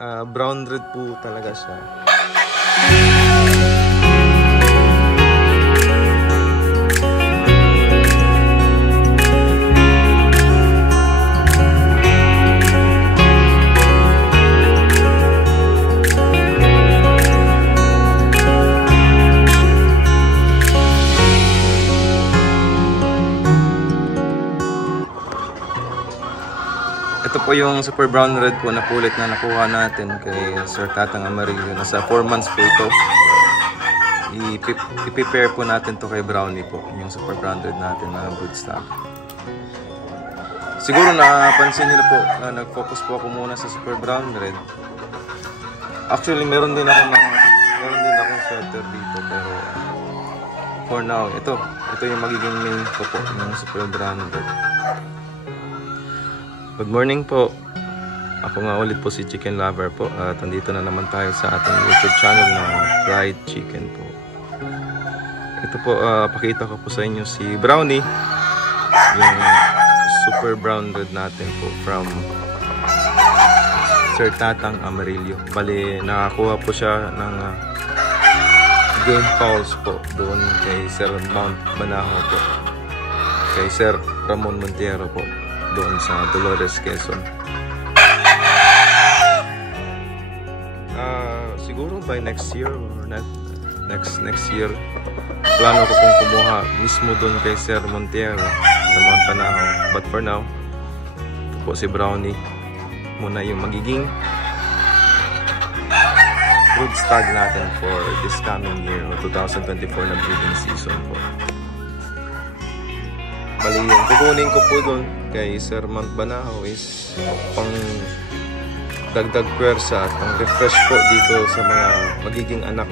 Brown red po talaga siya. Ito po yung super brown red po na pulit na nakuha natin kay Sir Tatang Amarillo. Nasa 4 months po ito. I-prepare po natin to kay Brownie po, yung super brown red natin na broodstock. Siguro napansin niyo na po na nag-focus po ako muna sa super brown red. Actually meron din akong sweater dito, pero for now ito yung magiging main ko po, yung super brown red. Good morning po. Ako nga ulit po si Chicken Lover po at andito na naman tayo sa ating YouTube channel na Fried Chicken po. Ito po, pakita ko po sa inyo si Brownie, yung super brown red natin po from Sir Tatang Amarillo. Bali, nakakuha po siya ng game fowls po doon kay Sir Mount Banahaw po, kay Sir Ramon Montiero po, doon sa Dolores, Quezon. Siguro by next year or next year, plano ko pong kumuha mismo doon kay Sir Montiero sa Mount Banahaw. But for now, ito po si Brownie muna yung magiging broodstock natin for this coming year o 2024 na breeding season po. Bali, yung kukunin ko po doon kay Sir Mount Banahaw is pang dagdag pwersa at pang refresh po dito sa mga magiging anak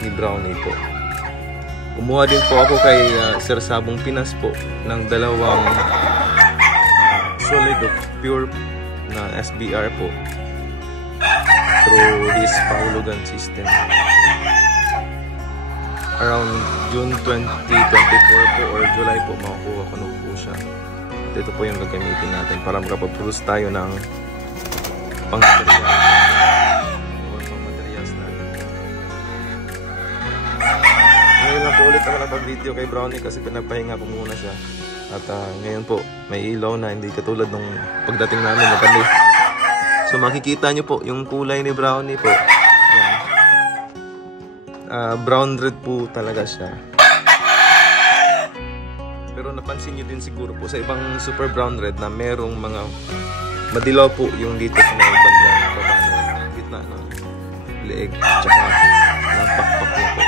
ni Brownie po. Kumuha din po ako kay Sir Sabong Pinas po ng dalawang solid of pure na SBR po through this pahulugan system. Around June 2024 po or July po makukuha ko po siya. At ito po yung gagamitin natin para makapag-produce tayo ng pang-materials natin. Ngayon lang po ulit ako napag-video kay Brownie kasi pinagpahinga ko muna siya. At ngayon po may ilaw na, hindi katulad nung pagdating namin na kami. So makikita nyo po yung kulay ni Brownie po. Brown red po talaga siya. Pero napansin nyo din siguro po sa ibang super brown red na merong mga madilaw po yung dito sa mga bandang baba ng gitna ng leeg tsaka ng pakpak niya po.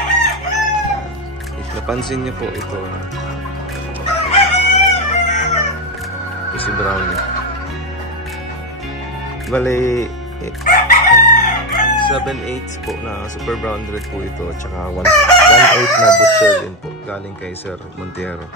If napansin nyo po ito si Brownie. Bale 7/8 po na super brown red po ito, tsaka 1/8 na butcher din po galing kay Sir Montiero.